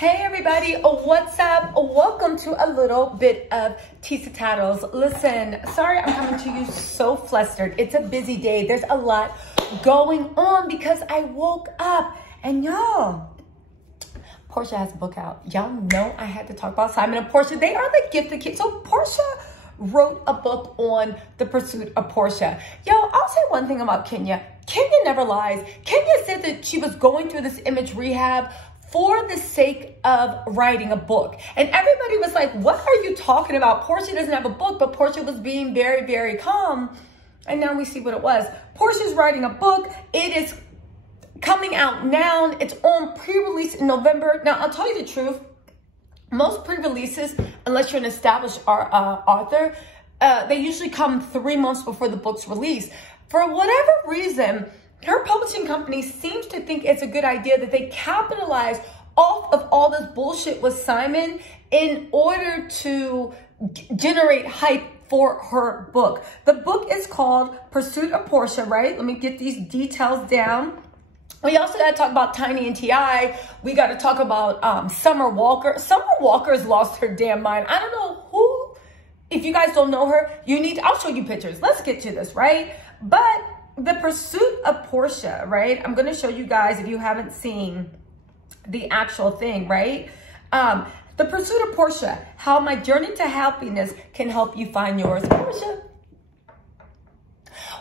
Hey everybody, what's up? Welcome to a little bit of Tattle Tells. Listen, sorry I'm coming to you so flustered. It's a busy day. There's a lot going on because I woke up and y'all, Porsha has a book out. Y'all know I had to talk about Simon and Porsha. They are the gifted kids. So Porsha wrote a book on the pursuit of Porsha. Yo, I'll say one thing about Kenya. Kenya never lies. Kenya said that she was going through this image rehab for the sake of writing a book. And everybody was like, what are you talking about? Porsha doesn't have a book, but Porsha was being very, very calm. And now we see what it was. Porsha's writing a book. It is coming out now. It's on pre-release in November. Now, I'll tell you the truth. Most pre-releases, unless you're an established author, they usually come 3 months before the book's released. For whatever reason, her publishing company seems to think it's a good idea that they capitalize off of all this bullshit with Simon in order to generate hype for her book. The book is called Pursuit of Porsha, right? Let me get these details down. We also got to talk about Tiny and T.I. We got to talk about Summer Walker. Summer Walker's lost her damn mind. I don't know who, if you guys don't know her, you need to, I'll show you pictures. Let's get to this, right? But the Pursuit of Porsha, right? I'm going to show you guys if you haven't seen the actual thing, right? The Pursuit of Porsha, how my journey to happiness can help you find yours. Porsha,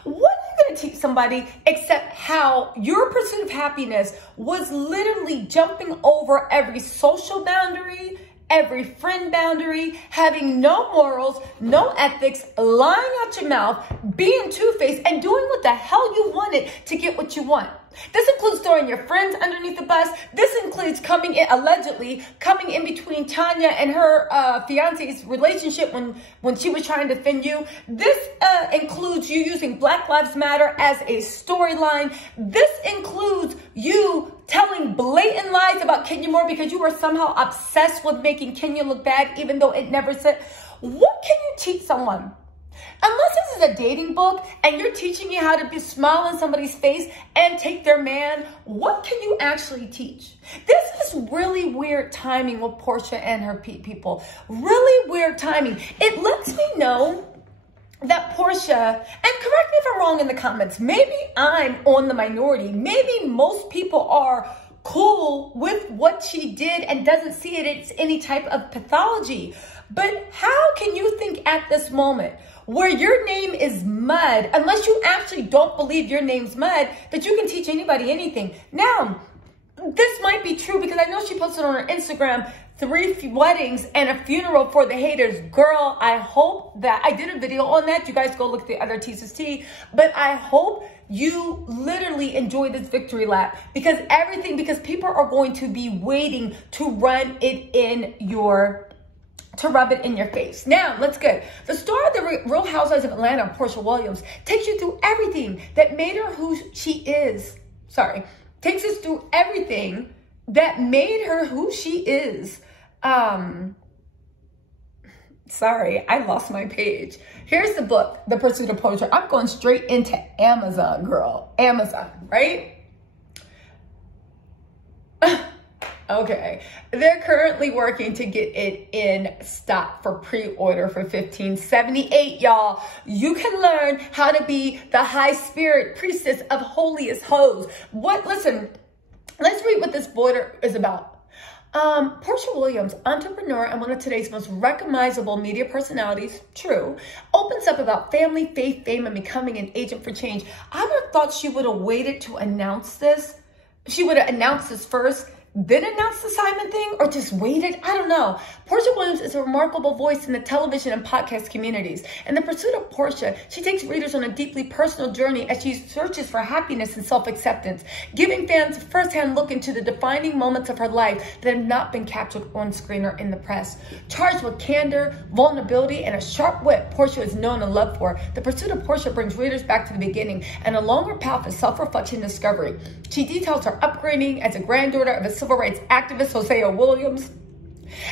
what are you going to teach somebody except how your pursuit of happiness was literally jumping over every social boundary, every friend boundary, having no morals, no ethics, lying out your mouth, being two-faced, and doing what the hell you wanted to get what you want. This includes throwing your friends underneath the bus. This includes allegedly coming in between Tanya and her fiance's relationship when she was trying to defend you. This includes you using Black Lives Matter as a storyline. This includes you telling blatant lies about Kenya Moore because you were somehow obsessed with making Kenya look bad, even though it never said. What can you teach someone? Unless this is a dating book and you're teaching you how to smile in somebody's face and take their man, what can you actually teach? This is really weird timing with Porsha and her people. Really weird timing. It lets me know that Porsha, and correct me if I'm wrong in the comments, maybe I'm on the minority. Maybe most people are cool with what she did and doesn't see it as any type of pathology. But how can you think at this moment where your name is mud, unless you actually don't believe your name's mud, that you can teach anybody anything? Now, this might be true because I know she posted on her Instagram 3 weddings and a funeral for the haters. Girl, I hope that, I did a video on that. You guys go look at the other T's T, but I hope you literally enjoy this victory lap because people are going to be waiting to rub it in your face. Now, let's go. The star of the Real Housewives of Atlanta, Porsha Williams, takes you through everything that made her who she is. Takes us through everything that made her who she is. Sorry, I lost my page. Here's the book, The Pursuit of Porsha. I'm going straight into Amazon, girl. Amazon, right? Okay, they're currently working to get it in stock for pre-order for $15.78, y'all. You can learn how to be the high spirit priestess of holiest hoes. Listen, let's read what this border is about. Porsha Williams, entrepreneur and one of today's most recognizable media personalities, true, opens up about family, faith, fame, and becoming an agent for change. I would have thought she would have waited to announce this. She would have announced this first, then announced the Simon thing, or just waited? I don't know. Porsha Williams is a remarkable voice in the television and podcast communities. In The Pursuit of Porsha, she takes readers on a deeply personal journey as she searches for happiness and self-acceptance, giving fans a first-hand look into the defining moments of her life that have not been captured on screen or in the press. Charged with candor, vulnerability, and a sharp wit Porsha is known and loved for, The Pursuit of Porsha brings readers back to the beginning and a longer path of self-reflection and discovery. She details her upbringing as a granddaughter of a civil rights activist, Porsha Williams,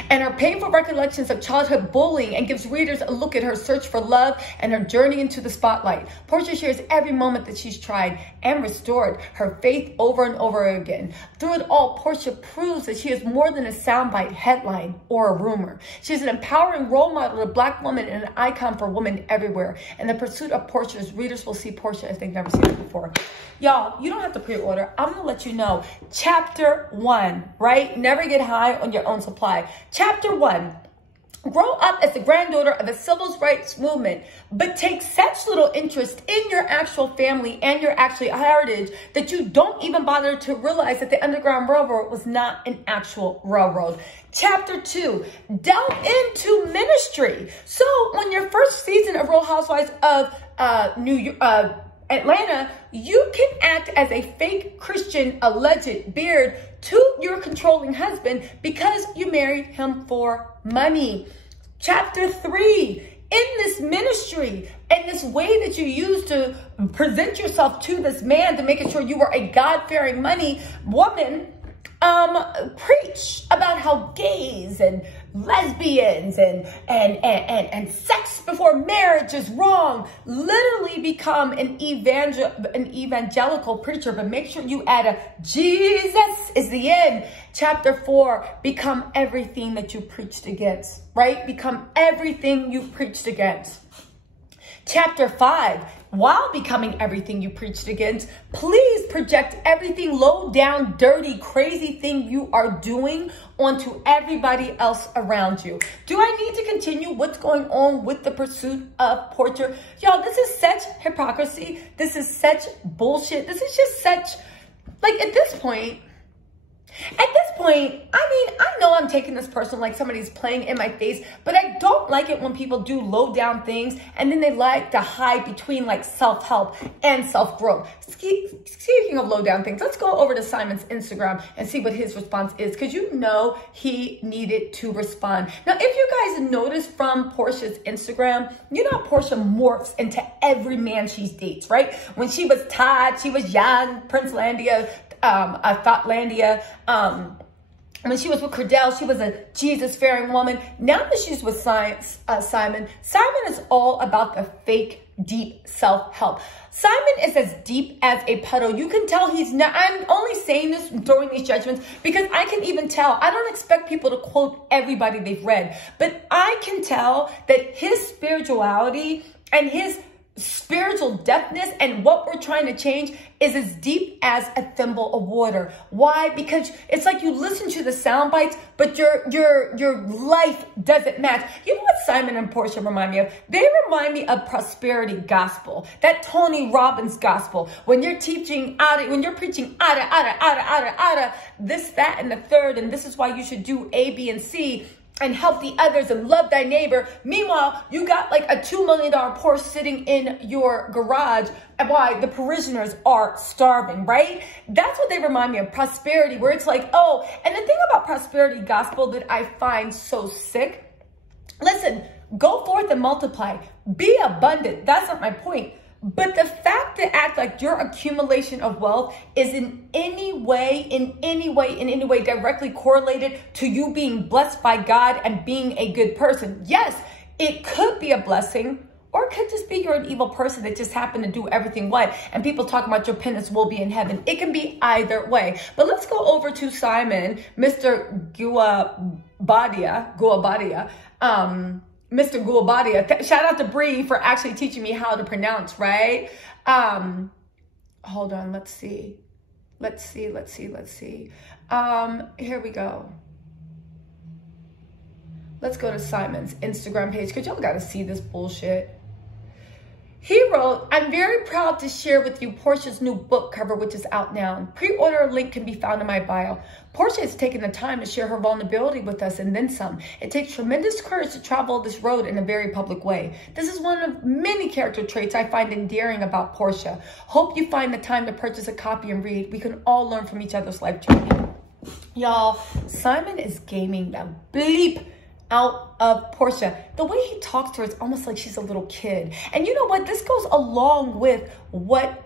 and her painful recollections of childhood bullying, and gives readers a look at her search for love and her journey into the spotlight. Porsha shares every moment that she's tried and restored her faith over and over again. Through it all, Porsha proves that she is more than a soundbite, headline, or a rumor. She is an empowering role model, a Black woman, and an icon for women everywhere. In the pursuit of Porsha's, readers will see Porsha as they've never seen her before. Y'all, you don't have to pre-order. I'm going to let you know. Chapter 1, right? Never get high on your own supply. Chapter 1. Grow up as the granddaughter of a civil rights movement, but take such little interest in your actual family and your actual heritage that you don't even bother to realize that the Underground Railroad was not an actual railroad. Chapter 2, delve into ministry. So when your first season of Real Housewives of Atlanta, you can act as a fake Christian alleged beard to your controlling husband because you married him for money. Chapter 3, in this ministry and this way that you use to present yourself to this man to make sure you were a God-fearing money woman, preach about how gays and lesbians and sex before marriage is wrong. Literally become an evangelical preacher, but make sure you add a Jesus is the end. Chapter 4, become everything that you preached against, right? Become everything you preached against. Chapter 5, while becoming everything you preached against, please project everything low down, dirty, crazy thing you are doing onto everybody else around you. Do I need to continue what's going on with the pursuit of Porsha? Y'all, this is such hypocrisy. This is such bullshit. This is just such, like, at this point, I mean, I know I'm taking this person like somebody's playing in my face, but I don't like it when people do low down things and then they like to hide between like self-help and self-growth. Speaking of low down things, let's go over to Simon's Instagram and see what his response is, because you know he needed to respond. Now, if you guys notice from Porsha's Instagram, you know Porsha morphs into every man she dates, right? When she was Todd, she was young, Prince Landia, Thoughtlandia. When she was with Cordell, she was a Jesus-fearing woman. Now that she's with Simon is all about the fake, deep self-help. Simon is as deep as a puddle. You can tell he's not. I'm only saying this, throwing these judgments, because I can even tell. I don't expect people to quote everybody they've read, but I can tell that his spirituality and his spiritual depthness and what we're trying to change is as deep as a thimble of water. Why? Because it's like you listen to the sound bites, but your life doesn't match. You know what Simon and Porsha remind me of? They remind me of prosperity gospel, that Tony Robbins gospel. When you're teaching when you're preaching this, that, and the third, and this is why you should do A, B, and C, and help the others and love thy neighbor. Meanwhile, you got like a $2 million Porsche sitting in your garage while the parishioners are starving, right? That's what they remind me of, prosperity, where it's like, oh, and the thing about prosperity gospel that I find so sick, listen, go forth and multiply, be abundant. That's not my point. But the fact to act like your accumulation of wealth is in any way directly correlated to you being blessed by God and being a good person. Yes, it could be a blessing, or it could just be you're an evil person that just happened to do everything right, and people talk about your penance will be in heaven. It can be either way. But let's go over to Simon, Mr. Guabadia, Mr. Guabadia. Shout out to Bree for actually teaching me how to pronounce, right? Hold on, let's see. Here we go. Let's go to Simon's Instagram page, because y'all gotta see this bullshit. He wrote, I'm very proud to share with you Porsha's new book cover, which is out now. Pre-order link can be found in my bio. Porsha has taken the time to share her vulnerability with us and then some. It takes tremendous courage to travel this road in a very public way. This is one of many character traits I find endearing about Porsha. Hope you find the time to purchase a copy and read. We can all learn from each other's life journey. Y'all, Simon is gaming the bleep out of Porsha. The way he talks to her is almost like she's a little kid. And you know what? This goes along with what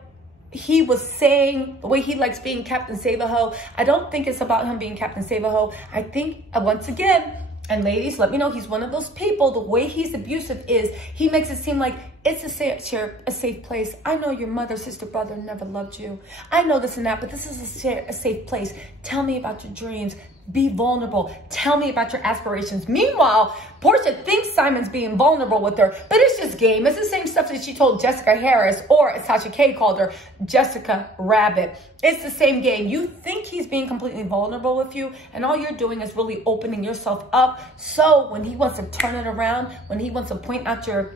he was saying, the way he likes being Captain Save-A-Ho, I don't think it's about him being Captain Save-A-Ho. I think, once again, and ladies, let me know, he's one of those people, the way he's abusive is, he makes it seem like it's a safe place. I know your mother, sister, brother never loved you. I know this and that, but this is a safe place. Tell me about your dreams. Be vulnerable. Tell me about your aspirations. Meanwhile, Porsha thinks Simon's being vulnerable with her, but it's just game. It's the same stuff that she told Jessica Harris, or as Tasha K called her, Jessica Rabbit. It's the same game. You think he's being completely vulnerable with you, and all you're doing is really opening yourself up. So when he wants to turn it around, when he wants to point out your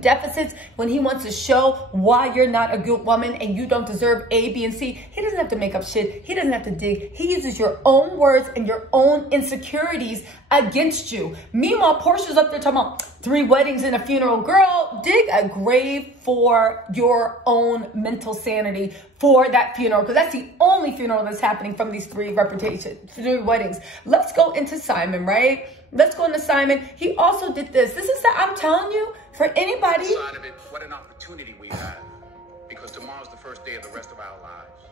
deficits, when he wants to show why you're not a good woman and you don't deserve A, B, and C, he doesn't have to make up shit. He doesn't have to dig. He uses your own words and your own insecurities against you. Meanwhile, Porsha's up there talking about 3 weddings and a funeral. Girl, dig a grave for your own mental sanity for that funeral, because that's the only funeral that's happening from these 3 weddings. Let's go into Simon, right? Let's go into Simon. He also did this. This is that, I'm telling you, for anybody. Side of it, what an opportunity we have, because tomorrow's the first day of the rest of our lives.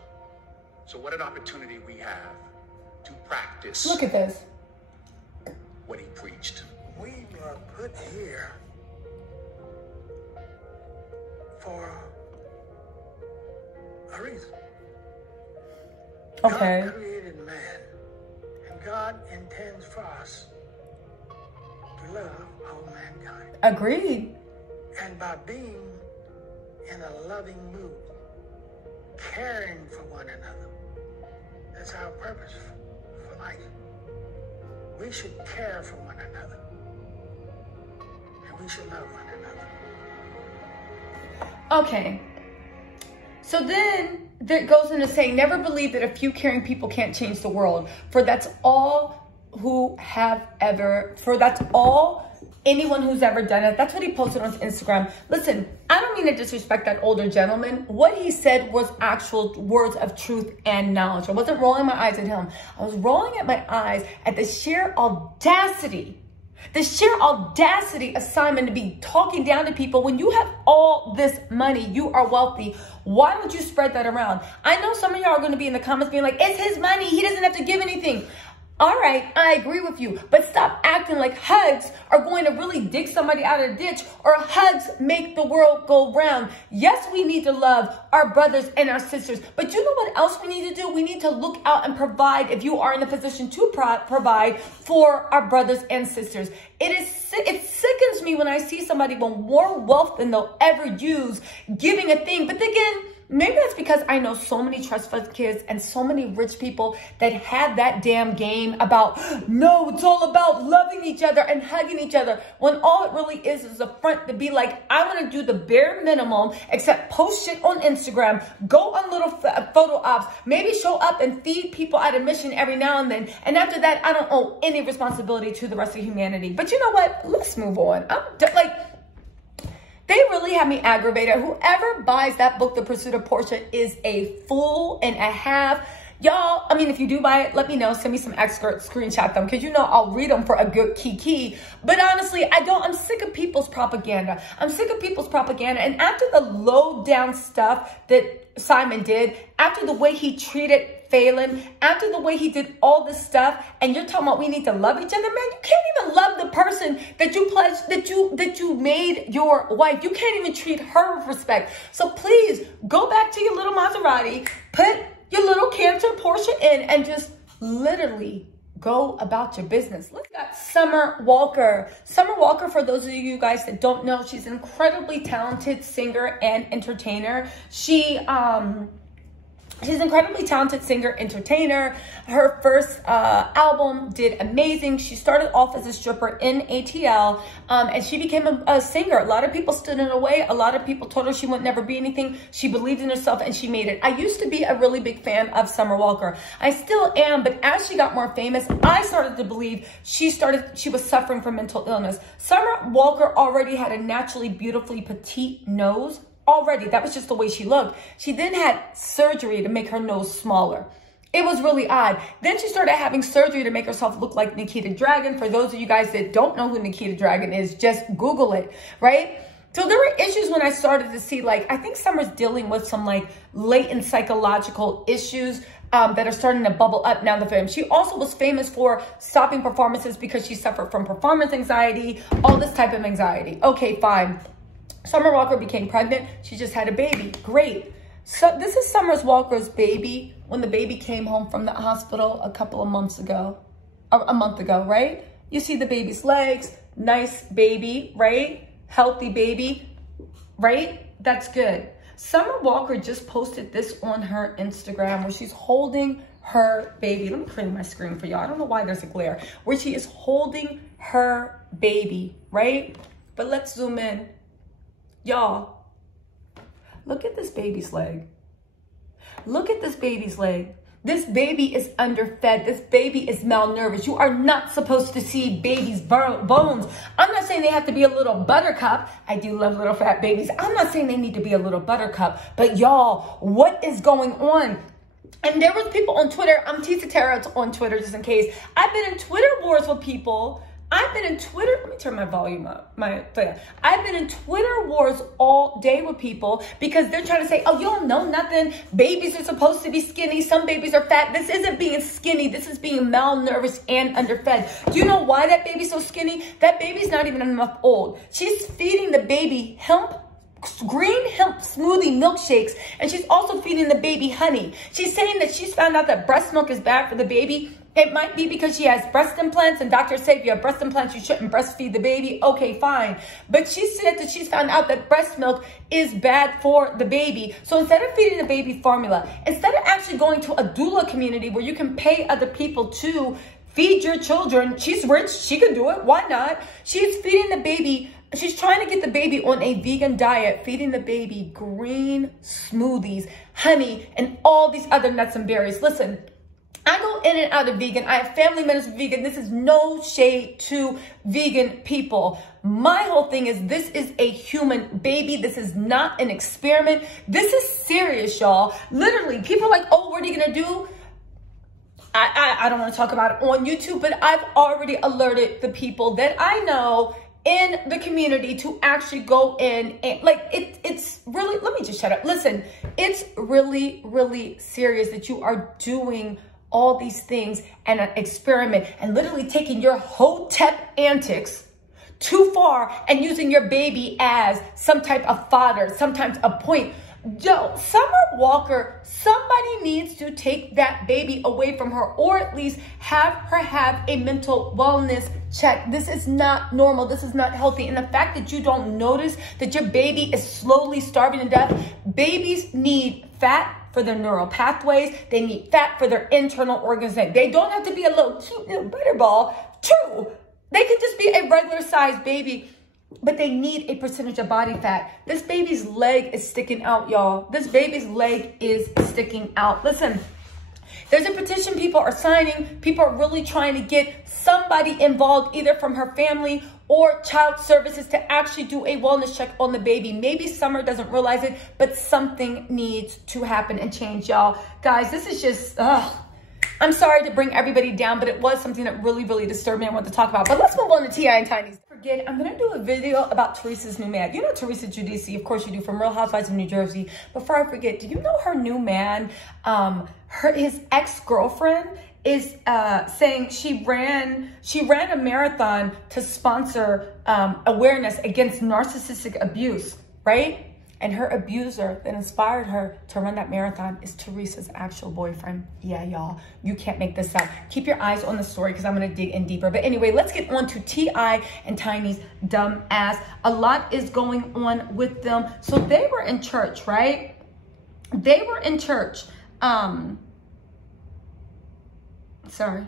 So what an opportunity we have to practice. Look at this. What he preached. We were put here for a reason. Okay. God created man, and God intends for us to love all mankind. Agreed. And by being in a loving mood, caring for one another, that's our purpose for life. We should care for one another, and we should love one another. Okay. So then that goes into saying, never believe that a few caring people can't change the world, for that's all anyone who's ever done it. That's what he posted on Instagram. Listen, I don't mean to disrespect that older gentleman. What he said was actual words of truth and knowledge. I wasn't rolling my eyes at him. I was rolling at my eyes at the sheer audacity of Simon to be talking down to people. When you have all this money, you are wealthy, why would you spread that around? I know some of y'all are going to be in the comments being like, it's his money, he doesn't have to give anything. All right, I agree with you, but stop acting like hugs are going to really dig somebody out of the ditch, or hugs make the world go round. Yes, we need to love our brothers and our sisters, but you know what else we need to do? We need to look out and provide, if you are in a position to provide for our brothers and sisters. It sickens me when I see somebody with more wealth than they'll ever use giving a thing. But again, maybe that's because I know so many trust fund kids and so many rich people that have that damn game about, no, it's all about loving each other and hugging each other, when all it really is a front to be like, I want to do the bare minimum except post shit on Instagram, go on little photo ops, maybe show up and feed people at a mission every now and then. And after that, I don't owe any responsibility to the rest of humanity. But you know what? Let's move on. They really have me aggravated. Whoever buys that book, The Pursuit of Porsha, is a fool and a half. Y'all, I mean, if you do buy it, let me know. Send me some excerpts, screenshot them, because you know I'll read them for a good kiki. But honestly, I'm sick of people's propaganda. I'm sick of people's propaganda. And after the low down stuff that Simon did, after the way he treated Phelan, after the way he did all this stuff, and you're talking about we need to love each other, man, you can't even love the person that you pledged, that you made your wife. You can't even treat her with respect. So please go back to your little Maserati, put your little Cancer Porsche in, and just literally go about your business. Look at Summer Walker. Summer Walker, for those of you guys that don't know, she's an incredibly talented singer and entertainer. She's an incredibly talented singer, entertainer. Her first album did amazing. She started off as a stripper in ATL, and she became a singer. A lot of people stood in her way. A lot of people told her she would never be anything. She believed in herself, and she made it. I used to be a really big fan of Summer Walker. I still am, but as she got more famous, I started to believe she was suffering from mental illness. Summer Walker already had a naturally beautifully petite nose. Already, that was just the way she looked. She then had surgery to make her nose smaller. It was really odd. Then she started having surgery to make herself look like Nikita Dragon. For those of you guys that don't know who Nikita Dragon is, just Google it, right? So there were issues when I started to see, like, I think Summer's dealing with some like latent psychological issues that are starting to bubble up now in the film. She also was famous for stopping performances because she suffered from performance anxiety, all this type of anxiety. Okay, fine. Summer Walker became pregnant. She just had a baby. Great. So this is Summer Walker's baby when the baby came home from the hospital a couple of months ago, a month ago, right? You see the baby's legs, nice baby, right? Healthy baby, right? That's good. Summer Walker just posted this on her Instagram where she's holding her baby. Let me clear my screen for y'all. I don't know why there's a glare. Where she is holding her baby, right? But let's zoom in. Y'all, look at this baby's leg. Look at this baby's leg. This baby is underfed. This baby is malnourished. You are not supposed to see babies' bones. I'm not saying they have to be a little buttercup. I do love little fat babies. I'm not saying they need to be a little buttercup. But y'all, what is going on? And there was people on Twitter. I'm Tisa Tarot on Twitter just in case. I've been in Twitter wars with people. I've been in Twitter, let me turn my volume up. I've been in Twitter wars all day with people because they're trying to say, oh, you don't know nothing. Babies are supposed to be skinny. Some babies are fat. This isn't being skinny. This is being malnourished and underfed. Do you know why that baby's so skinny? That baby's not even enough old. She's feeding the baby green hemp smoothie milkshakes, and she's also feeding the baby honey. She's saying that she's found out that breast milk is bad for the baby. It might be because she has breast implants, and doctors say if you have breast implants, you shouldn't breastfeed the baby. Okay, fine. But she said that she's found out that breast milk is bad for the baby. So instead of feeding the baby formula, instead of actually going to a doula community where you can pay other people to feed your children, she's rich, she can do it, why not? She's feeding the baby, she's trying to get the baby on a vegan diet, feeding the baby green smoothies, honey, and all these other nuts and berries. Listen, I go in and out of vegan. I have family members vegan. This is no shade to vegan people. My whole thing is this is a human baby. This is not an experiment. This is serious, y'all. Literally, people are like, oh, what are you going to do? I don't want to talk about it on YouTube, but I've already alerted the people that I know in the community to actually go in and like it's really, let me just shut up. Listen, it's really, really serious that you are doing all these things and an experiment and literally taking your hotep antics too far and using your baby as some type of fodder, sometimes a point. Yo, Summer Walker, somebody needs to take that baby away from her or at least have her have a mental wellness check. This is not normal. This is not healthy. And the fact that you don't notice that your baby is slowly starving to death, babies need fat for their neural pathways. They need fat for their internal organs. They don't have to be a little cute little butterball. True. They can just be a regular sized baby, but they need a percentage of body fat. This baby's leg is sticking out, y'all. This baby's leg is sticking out. Listen, there's a petition people are signing. People are really trying to get somebody involved, either from her family or child services, to actually do a wellness check on the baby. Maybe Summer doesn't realize it, but something needs to happen and change, y'all. Guys, this is just, I'm sorry to bring everybody down, but it was something that really, really disturbed me. I want to talk about. But let's move on to T.I. and Tiny's. I'm going to do a video about Teresa's new man. You know Teresa Giudice, of course you do, from Real Housewives of New Jersey. Before I forget, do you know her new man, his ex-girlfriend is saying she ran a marathon to sponsor awareness against narcissistic abuse, right? And her abuser that inspired her to run that marathon is Teresa's actual boyfriend. Yeah, y'all, you can't make this up. Keep your eyes on the story because I'm going to dig in deeper. But anyway, let's get on to T.I. and Tiny's dumb ass. A lot is going on with them. So they were in church, right? They were in church. Sorry.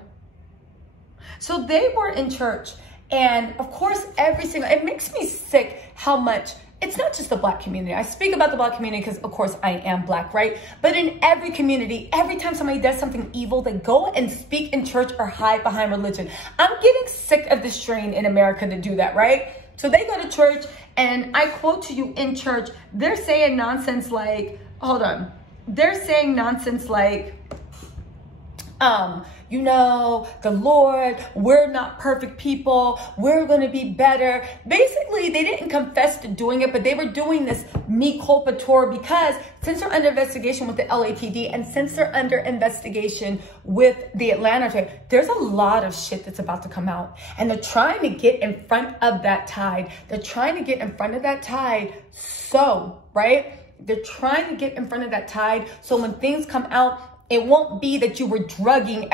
So they were in church. And of course, it makes me sick how much. It's not just the Black community. I speak about the Black community because, of course, I am Black, right? But in every community, every time somebody does something evil, they go and speak in church or hide behind religion. I'm getting sick of this strain in America to do that, right? So they go to church, and I quote to you in church, they're saying nonsense like, hold on. They're saying nonsense like, you know, the Lord, we're not perfect people. We're going to be better. Basically, they didn't confess to doing it, but they were doing this me culpa tour because since they're under investigation with the LAPD and since they're under investigation with the Atlanta trial, there's a lot of shit that's about to come out. And they're trying to get in front of that tide. They're trying to get in front of that tide. So, right? They're trying to get in front of that tide. So when things come out, it won't be that you were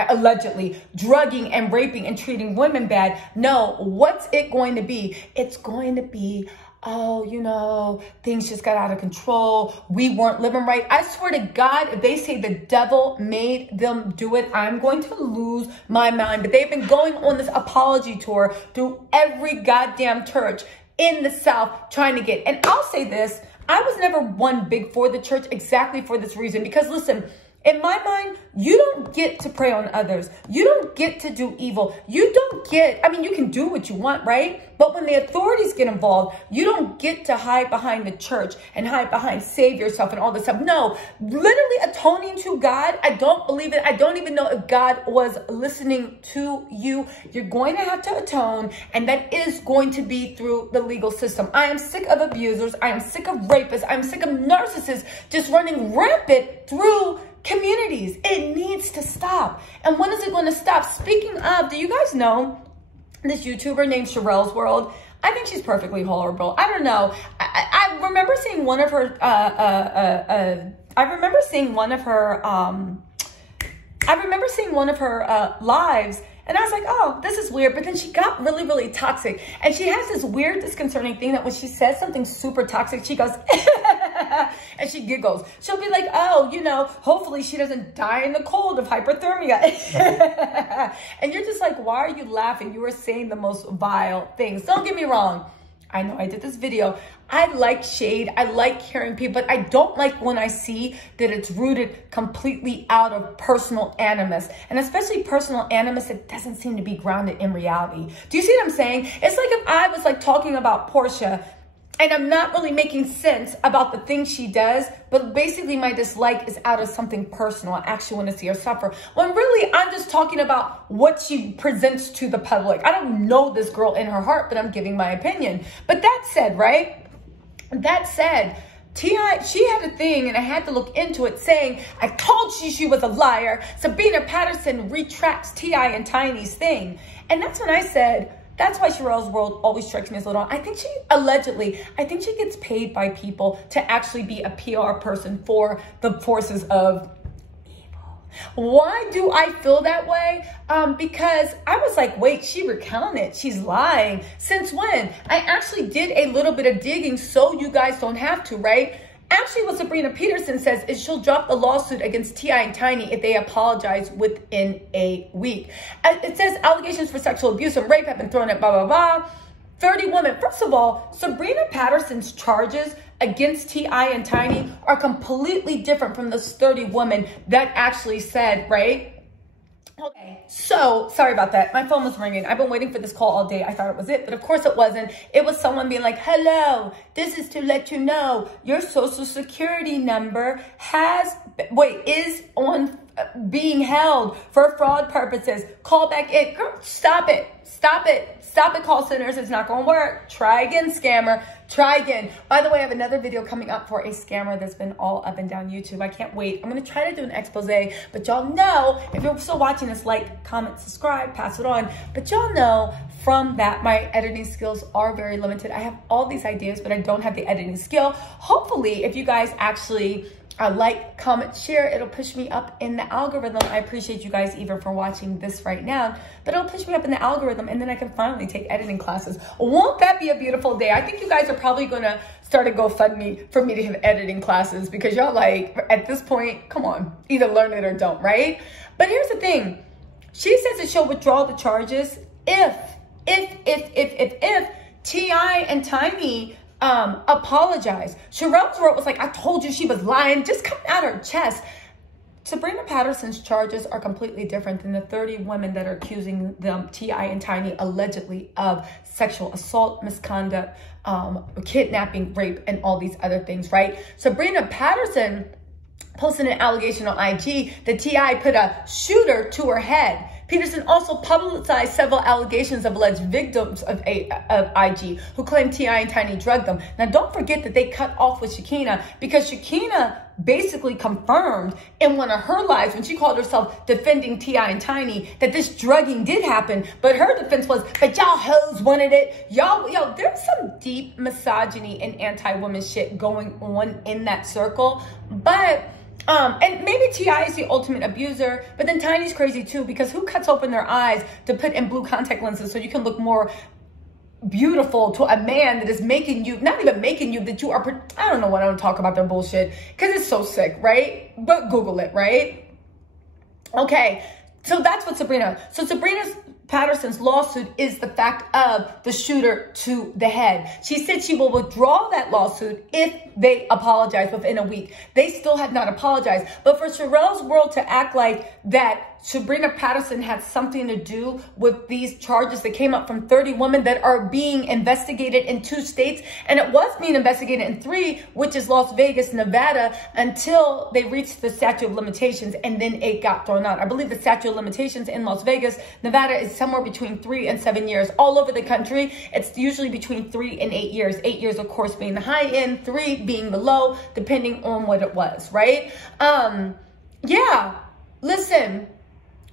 allegedly drugging and raping and treating women bad. No, what's it going to be? It's going to be, oh, you know, things just got out of control. We weren't living right. I swear to God, if they say the devil made them do it, I'm going to lose my mind. But they've been going on this apology tour through every goddamn church in the South trying to get. And I'll say this, I was never one big for the church exactly for this reason. Because listen, in my mind, you don't get to prey on others. You don't get to do evil. You don't get, I mean, you can do what you want, right? But when the authorities get involved, you don't get to hide behind the church and hide behind save yourself and all this stuff. No, literally atoning to God, I don't believe it. I don't even know if God was listening to you. You're going to have to atone, and that is going to be through the legal system. I am sick of abusers. I am sick of rapists. I'm sick of narcissists just running rampant through communities. It needs to stop. And when is it going to stop? Speaking of, do you guys know this YouTuber named Sherelle's World? I think she's perfectly horrible. I don't know. I remember seeing one of her, lives. And I was like, oh, this is weird. But then she got really, really toxic. And she has this weird, disconcerting thing that when she says something super toxic, she goes, and she giggles. She'll be like, oh, you know, hopefully she doesn't die in the cold of hypothermia. And you're just like, why are you laughing? You are saying the most vile things. Don't get me wrong. I know I did this video. I like shade. I like hearing people, but I don't like when I see that it's rooted completely out of personal animus. And especially personal animus that doesn't seem to be grounded in reality. Do you see what I'm saying? It's like if I was like talking about Porsha and I'm not really making sense about the things she does, but basically my dislike is out of something personal. I actually want to see her suffer. When really I'm just talking about what she presents to the public. I don't know this girl in her heart, but I'm giving my opinion. But that said, right? That said, T.I., she had a thing, and I had to look into it, saying, I told you she was a liar. Sabrina Peterson retracts T.I. and Tiny's thing. And that's when I said, that's why Sherelle's World always strikes me as a little. I think she, allegedly, I think she gets paid by people to actually be a PR person for the forces of evil. Why do I feel that way? Because I was like, wait, she recounted. She's lying. Since when? I actually did a little bit of digging so you guys don't have to, right? Actually, what Sabrina Peterson says is she'll drop the lawsuit against T.I. and Tiny if they apologize within a week. It says allegations for sexual abuse and rape have been thrown at blah, blah, blah. 30 women. First of all, Sabrina Peterson's charges against T.I. and Tiny are completely different from those 30 women that actually said, right? Okay, so sorry about that. My phone was ringing. I've been waiting for this call all day. I thought it was it, but of course it wasn't. It was someone being like, hello, this is to let you know your social security number is on being held for fraud purposes. Call back in. Girl, stop it. Stop it. Stop it, call centers. It's not going to work. Try again, scammer. Try again. By the way, I have another video coming up for a scammer that's been all up and down YouTube. I can't wait. I'm going to try to do an expose, but y'all know, if you're still watching this, like, comment, subscribe, pass it on. But y'all know from that, my editing skills are very limited. I have all these ideas, but I don't have the editing skill. Hopefully, if you guys actually like, comment, share, it'll push me up in the algorithm. I appreciate you guys even for watching this right now, but it'll push me up in the algorithm, and then I can finally take editing classes. Won't that be a beautiful day? I think you guys are probably gonna start a GoFundMe for me to have editing classes, because y'all, like, at this point, come on, either learn it or don't, right? But here's the thing. She says that she'll withdraw the charges if T.I. and Tiny apologize. Sherelle's World was like, I told you she was lying. Just come out her chest. Sabrina Peterson's charges are completely different than the 30 women that are accusing them, T.I. and Tiny, allegedly of sexual assault, misconduct, kidnapping, rape, and all these other things, right? Sabrina Peterson posted an allegation on IG that T.I. put a shooter to her head. Peterson also publicized several allegations of alleged victims of IG who claimed T.I. and Tiny drugged them. Now, don't forget that they cut off with Shekinah, because Shekinah basically confirmed in one of her lives when she called herself defending T.I. and Tiny that this drugging did happen, but her defense was, but y'all hoes wanted it. Yo, there's some deep misogyny and anti-woman shit going on in that circle. But and maybe T.I. is the ultimate abuser, but then Tiny's crazy too, because who cuts open their eyes to put in blue contact lenses so you can look more beautiful to a man that is making you, not even making you, that you are, I don't know what I don't talk about their bullshit, because it's so sick, right? But Google it, right? Okay, so that's what Sabrina Peterson's lawsuit is the fact of the shooter to the head. She said she will withdraw that lawsuit if they apologize within a week. They still have not apologized. But for Sherelle's world to act like that Sabrina Peterson had something to do with these charges that came up from 30 women that are being investigated in 2 states, and it was being investigated in 3, which is Las Vegas, Nevada, until they reached the statute of limitations, and then it got thrown out. I believe the statute of limitations in Las Vegas, Nevada, is somewhere between 3 and 7 years. All over the country, it's usually between 3 and 8 years. 8 years, of course, being the high end, 3 being the low, depending on what it was, right? Yeah, listen.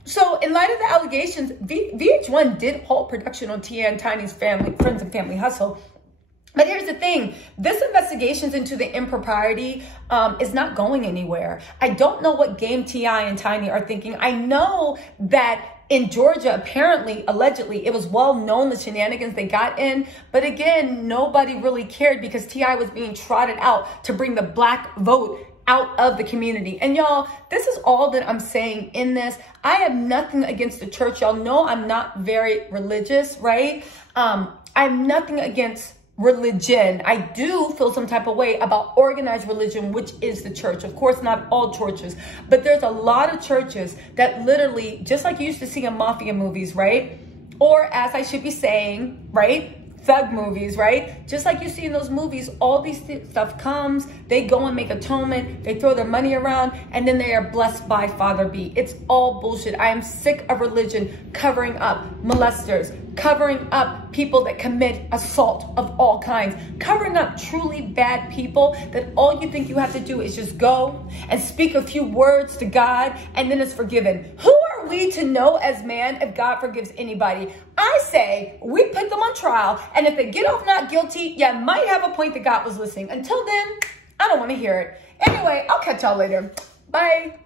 So in light of the allegations, VH1 did halt production on T.I. and Tiny's Friends and Family Hustle. But here's the thing, this investigations into the impropriety is not going anywhere. I don't know what game T.I. and Tiny are thinking. I know that in Georgia, apparently, allegedly, it was well known the shenanigans they got in. But again, nobody really cared because T.I. was being trotted out to bring the black vote out of the community. And y'all, this is all that I'm saying in this. I have nothing against the church. Y'all know I'm not very religious, right? I have nothing against religion. I do feel some type of way about organized religion, which is the church. Of course, not all churches, but there's a lot of churches that literally, just like you used to see in mafia movies, right? Or as I should be saying, right? Thug movies, right? Just like you see in those movies, all these stuff comes, they go and make atonement, they throw their money around, and then they are blessed by Father B. It's all bullshit. I am sick of religion covering up molesters, covering up people that commit assault of all kinds, covering up truly bad people that all you think you have to do is just go and speak a few words to God and then it's forgiven. Who are we to know as man if God forgives anybody? I say we put them on trial, and if they get off not guilty, you might have a point that God was listening. Until then, I don't want to hear it. Anyway, I'll catch y'all later. Bye.